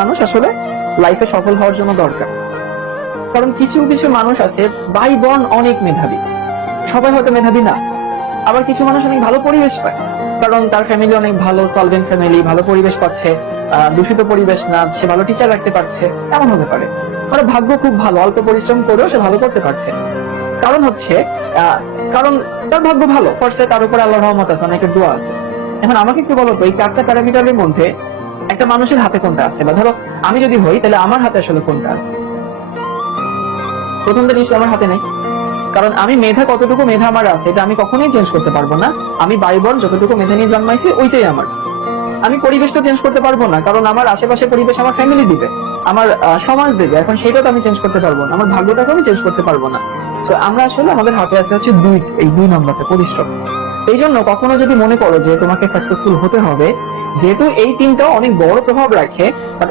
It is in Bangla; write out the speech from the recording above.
মানুষ আসলে লাইফে সফল হওয়ার জন্য দরকার। কারণ কিছু কিছু মানুষ আছে ভাই বোন অনেক মেধাবী, সবাই হয়তো মেধাবী না। আবার কিছু মানুষ অনেক ভালো পরিবেশ পায়, কারণ তার ফ্যামিলি অনেক ভালো, সলভেন্ট ফ্যামিলি, ভালো পরিবেশ পাচ্ছে, দূষিত পরিবেশ না, সে ভালো টিচার রাখতে পারছে, এমন হতে পারে। কারণ ভাগ্য খুব ভালো, অল্প পরিশ্রম করেও সে ভালো করতে পারছে। কারণ হচ্ছে আহ, কারণ তার ভাগ্য ভালো করছে, তার উপরে আল্লাহর রহমত আছে, অনেকের দোয়া আছে। এখন আমাকে একটু বলো তো, এই চারটা প্যারামিটারের মধ্যে একটা মানুষের হাতে কোনটা আছে? বা ধরো আমি যদি হই, তাহলে আমার হাতে আসলে কোনটা আছে? প্রথমটা নিশ্চয়ই আমার হাতে নেই। কারণ আমি মেধা, কতটুকু মেধা আমার আছে এটা আমি কখনোই চেঞ্জ করতে পারবো না। আমি বাড়ি বোন যতটুকু মেধা নিয়ে জন্মাইছি ওইটাই আমার। আমি পরিবেশটা চেঞ্জ করতে পারবো না, কারণ আমার আশেপাশে পরিবেশ আমার ফ্যামিলি দিবে, আমার সমাজ দেবে। এখন সেটা তো আমি চেঞ্জ করতে পারবো না, আমার ভাগ্যটাকে আমি চেঞ্জ করতে পারবো না। তো আমরা আসলে আমাদের হাতে আছে হচ্ছে এই দুই নম্বরটা, পরিশ্রম। সেই জন্য কখনো যদি মনে করো যে তোমাকে সাকসেসফুল হতে হবে, যেহেতু এই তিনটাও অনেক বড় প্রভাব রাখে, বাট